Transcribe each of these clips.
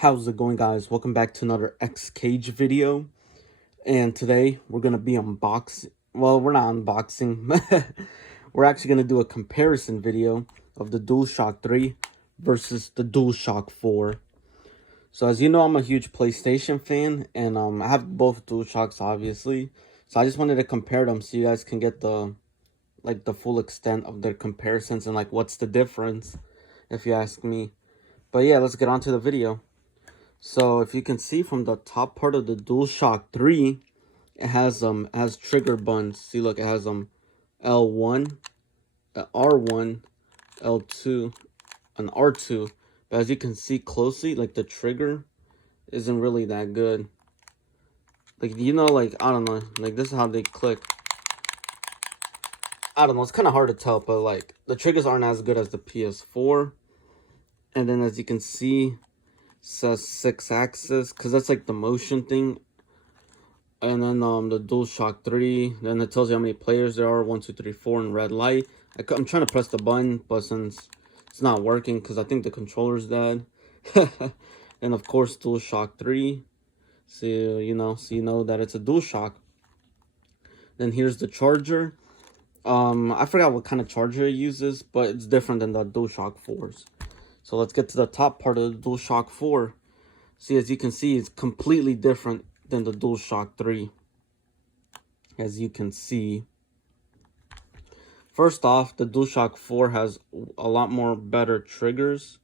How's it going, guys? Welcome back to another X Cage video. And today we're gonna be unboxing. Well, we're not unboxing. We're actually gonna do a comparison video of the DualShock 3 versus the DualShock 4. So as you know, I'm a huge PlayStation fan, and I have both DualShocks, obviously. So I just wanted to compare them so you guys can get the full extent of their comparisons and what's the difference, if you ask me. But yeah, let's get on to the video. So if you can see from the top part of the DualShock 3, it has trigger buttons. See, look, it has L1, R1, L2, and R2. But as you can see closely, the trigger isn't really that good. I don't know, this is how they click. I don't know, it's kind of hard to tell, but the triggers aren't as good as the PS4. And then as you can see, says 6-axis because that's the motion thing. And then the DualShock 3, then it tells you how many players there are, 1 2 3 4 in red light. I'm trying to press the button, but since it's not working because I think the controller's dead. And of course DualShock 3, so you know that it's a DualShock. Then here's the charger. I forgot what kind of charger it uses, but it's different than the DualShock 4s. So let's get to the top part of the DualShock 4. See, as you can see, it's completely different than the DualShock 3. As you can see. First off, the DualShock 4 has a lot more better triggers.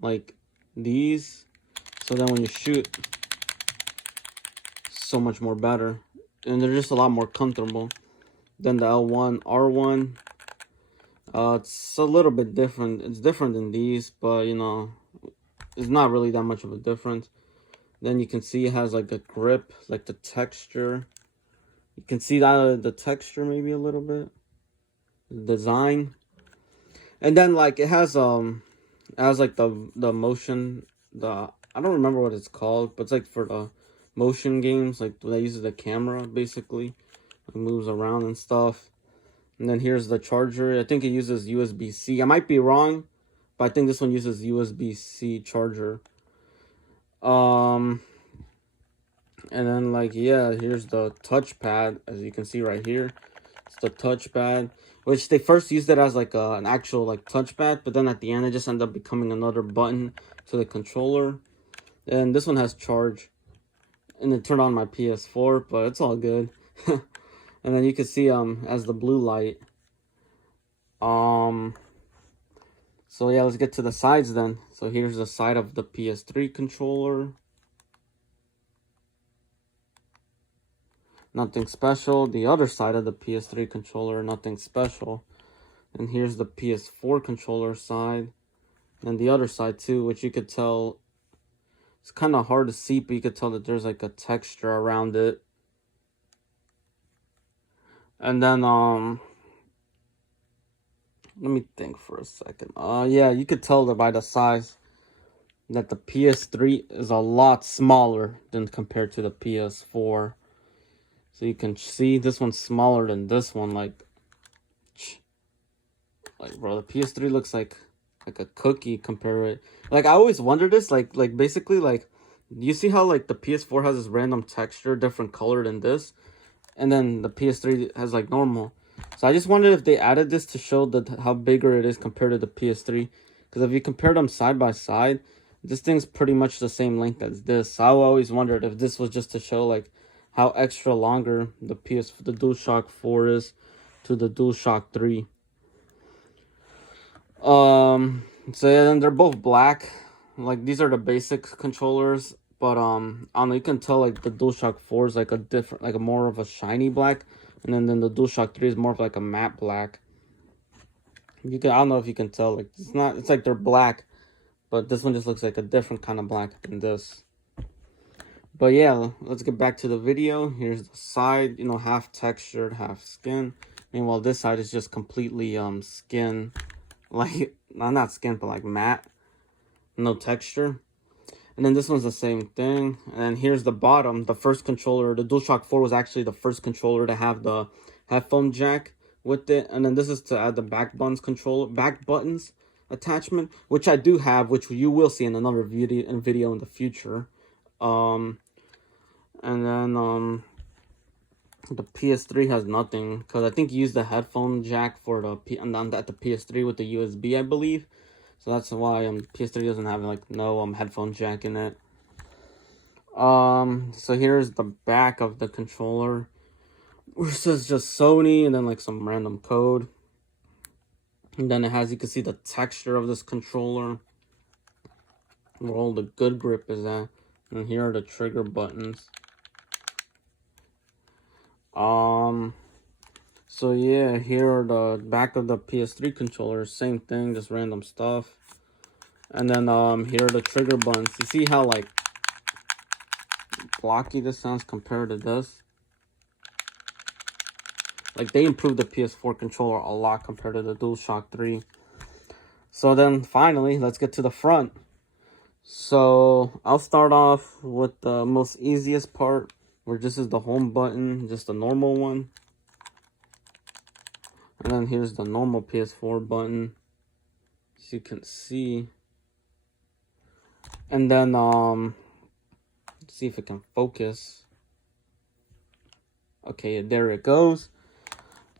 Like these. So then when you shoot, so much more better. And they're just a lot more comfortable than the L1, R1. It's a little bit different. It's different than these, but it's not really that much of a difference. Then you can see it has a grip, the texture. You can see that the texture maybe a little bit. The design. And then it has the motion, I don't remember what it's called, but it's for the motion games, that uses the camera basically. It moves around and stuff. And then here's the charger. I think it uses USB-C. I might be wrong, but I think this one uses USB-C charger. And then yeah, here's the touchpad. As you can see right here, it's the touchpad, which they first used it as an actual touchpad, but then at the end it just ended up becoming another button to the controller. And this one has charge, and it turned on my PS4, but it's all good. And then you can see as the blue light. So yeah, let's get to the sides then. So here's the side of the PS3 controller. Nothing special. The other side of the PS3 controller, nothing special. And here's the PS4 controller side. And the other side too, which you could tell, it's kind of hard to see, but you could tell that there's a texture around it. And then let me think for a second. Yeah, you could tell that by the size that the PS3 is a lot smaller than compared to the PS4. So you can see this one's smaller than this one. Bro, the PS3 looks like a cookie compared to it. I always wonder this, basically, you see how the PS4 has this random texture, different color than this, and then the PS3 has normal. So I just wondered if they added this to show how bigger it is compared to the PS3. Because if you compare them side by side, this thing's pretty much the same length as this. So I always wondered if this was just to show how extra longer the DualShock 4 is to the DualShock 3. So yeah, then they're both black. These are the basic controllers, but I don't know, you can tell the DualShock 4 is a different, a more of a shiny black, and then the DualShock 3 is more of a matte black. I don't know if you can tell, it's not, it's they're black, but this one just looks like a different kind of black than this. But yeah, let's get back to the video. Here's the side, half textured, half skin. Meanwhile, this side is just completely skin, not skin, but matte, no texture. And then this one's the same thing. And here's the bottom, the first controller. The DualShock 4 was actually the first controller to have the headphone jack with it. And then this is to add the back buttons attachment, which I do have, which you will see in another video in the future. And then the PS3 has nothing, because I think you use the headphone jack for the at the PS3 with the USB, I believe. So that's why PS3 doesn't have like no headphone jack in it. So here's the back of the controller, which says just Sony and then like some random code. And then it has, you can see the texture of this controller, where all the good grip is at. And here are the trigger buttons. So yeah, here are the back of the PS3 controller, same thing, just random stuff. And then here are the trigger buttons. You see how like blocky this sounds compared to this? Like, they improved the PS4 controller a lot compared to the DualShock 3. So then finally, let's get to the front. So I'll start off with the most easiest part, where this is the home button, just a normal one. And then here's the normal PS4 button, as you can see. And then let's see if it can focus. Okay, there it goes.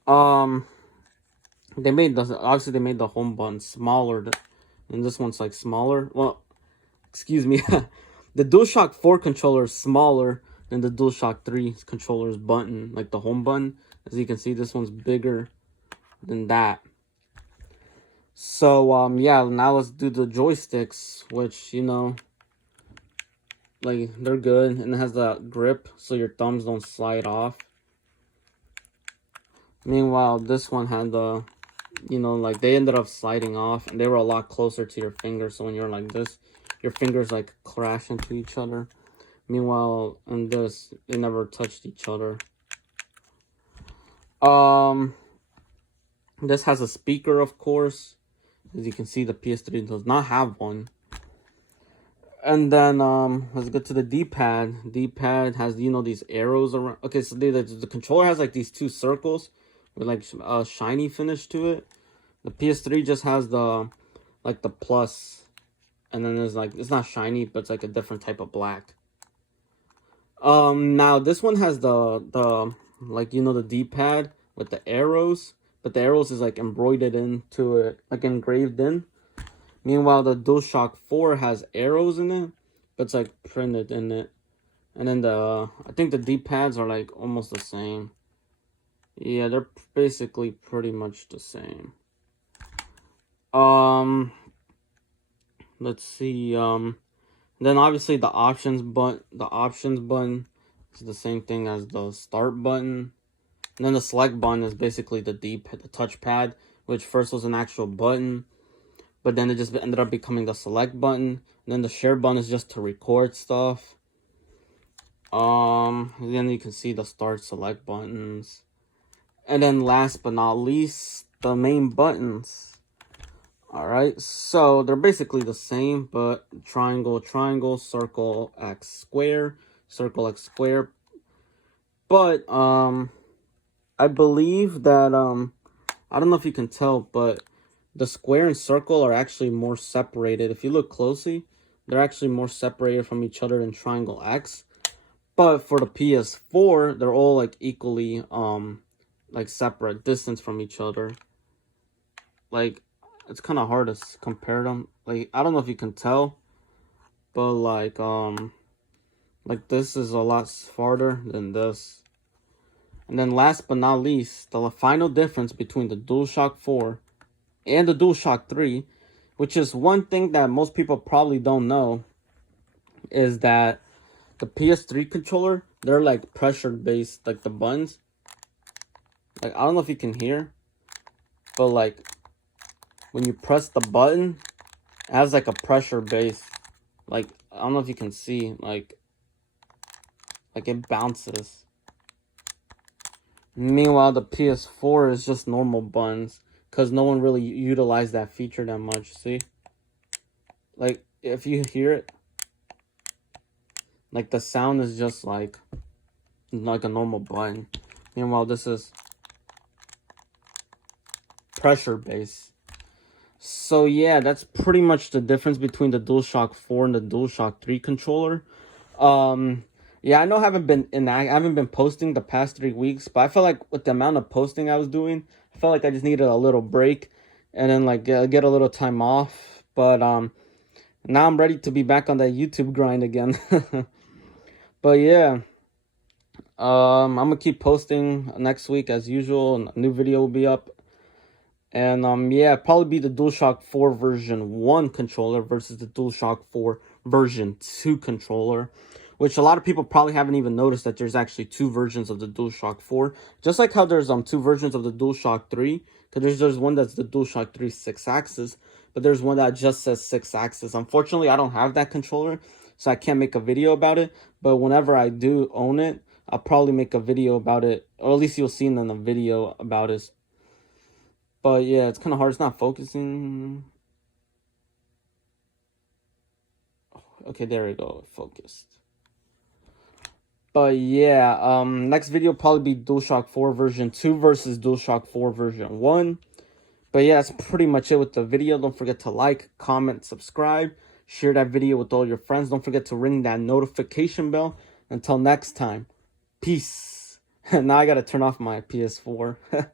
They made obviously they made the home button smaller, and this one's like smaller. Well, excuse me. The DualShock 4 controller is smaller than the DualShock 3 controller's button, like the home button. As you can see, this one's bigger than that. So yeah, now let's do the joysticks, which, you know, like, they're good, and it has the grip so your thumbs don't slide off. Meanwhile, this one had the, you know, like, they ended up sliding off, and they were a lot closer to your fingers, so when you're like this, your fingers like crash into each other. Meanwhile, in this, they never touched each other. This has a speaker, of course. As you can see, the PS3 does not have one. And then let's get to the D-pad. D-pad has, you know, these arrows around. Okay, so the controller has like these two circles with like a shiny finish to it. The PS3 just has the like the plus, and then there's like, it's not shiny, but it's like a different type of black. Now this one has the like, you know, the D-pad with the arrows, but the arrows is like embroidered into it, like engraved in. Meanwhile, the DualShock 4 has arrows in it, but it's like printed in it. And then I think the D-pads are like almost the same. Yeah, they're basically pretty much the same. Let's see. Then obviously the options button is the same thing as the start button. And then the select button is basically the D-pad, the touchpad, which first was an actual button, but then it just ended up becoming the select button. And then the share button is just to record stuff. Then you can see the start, select buttons. And then last but not least, the main buttons. Alright, so they're basically the same, but triangle, triangle, circle, X, square, circle, X, square. But, I believe that, I don't know if you can tell, but the square and circle are actually more separated. If you look closely, they're actually more separated from each other than triangle X. But for the PS4, they're all like equally, like separate distance from each other. Like, it's kind of hard to compare them. Like, I don't know if you can tell, but like this is a lot farther than this. And then last but not least, the final difference between the DualShock 4 and the DualShock 3, which is one thing that most people probably don't know, is that the PS3 controller, they're like pressure based, like the buttons. Like, I don't know if you can hear, but like when you press the button, it has like a pressure base. Like, I don't know if you can see, like it bounces. Meanwhile, the PS4 is just normal buttons, because no one really utilized that feature that much. See? Like, if you hear it, like, the sound is just like a normal button. Meanwhile, this is pressure based. So yeah, that's pretty much the difference between the DualShock 4 and the DualShock 3 controller. Yeah, I know I haven't been posting the past 3 weeks, but I felt like with the amount of posting I was doing, I felt like I just needed a little break and then like get a little time off. But now I'm ready to be back on that YouTube grind again. But yeah, I'm gonna keep posting next week as usual, and a new video will be up. And yeah, probably be the DualShock 4 version 1 controller versus the DualShock 4 version 2 controller, which a lot of people probably haven't even noticed that there's actually two versions of the DualShock 4. Just like how there's two versions of the DualShock 3, because there's one that's the DualShock 3 6-axis, but there's one that just says 6-axis. Unfortunately, I don't have that controller, so I can't make a video about it, but whenever I do own it, I'll probably make a video about it, or at least you'll see in a video about it. But yeah, it's kind of hard. It's not focusing. Okay, there we go. Focused. But yeah, next video will probably be DualShock 4 version 2 versus DualShock 4 version 1. But yeah, that's pretty much it with the video. Don't forget to like, comment, subscribe, share that video with all your friends. Don't forget to ring that notification bell. Until next time, peace. Now I gotta turn off my PS4.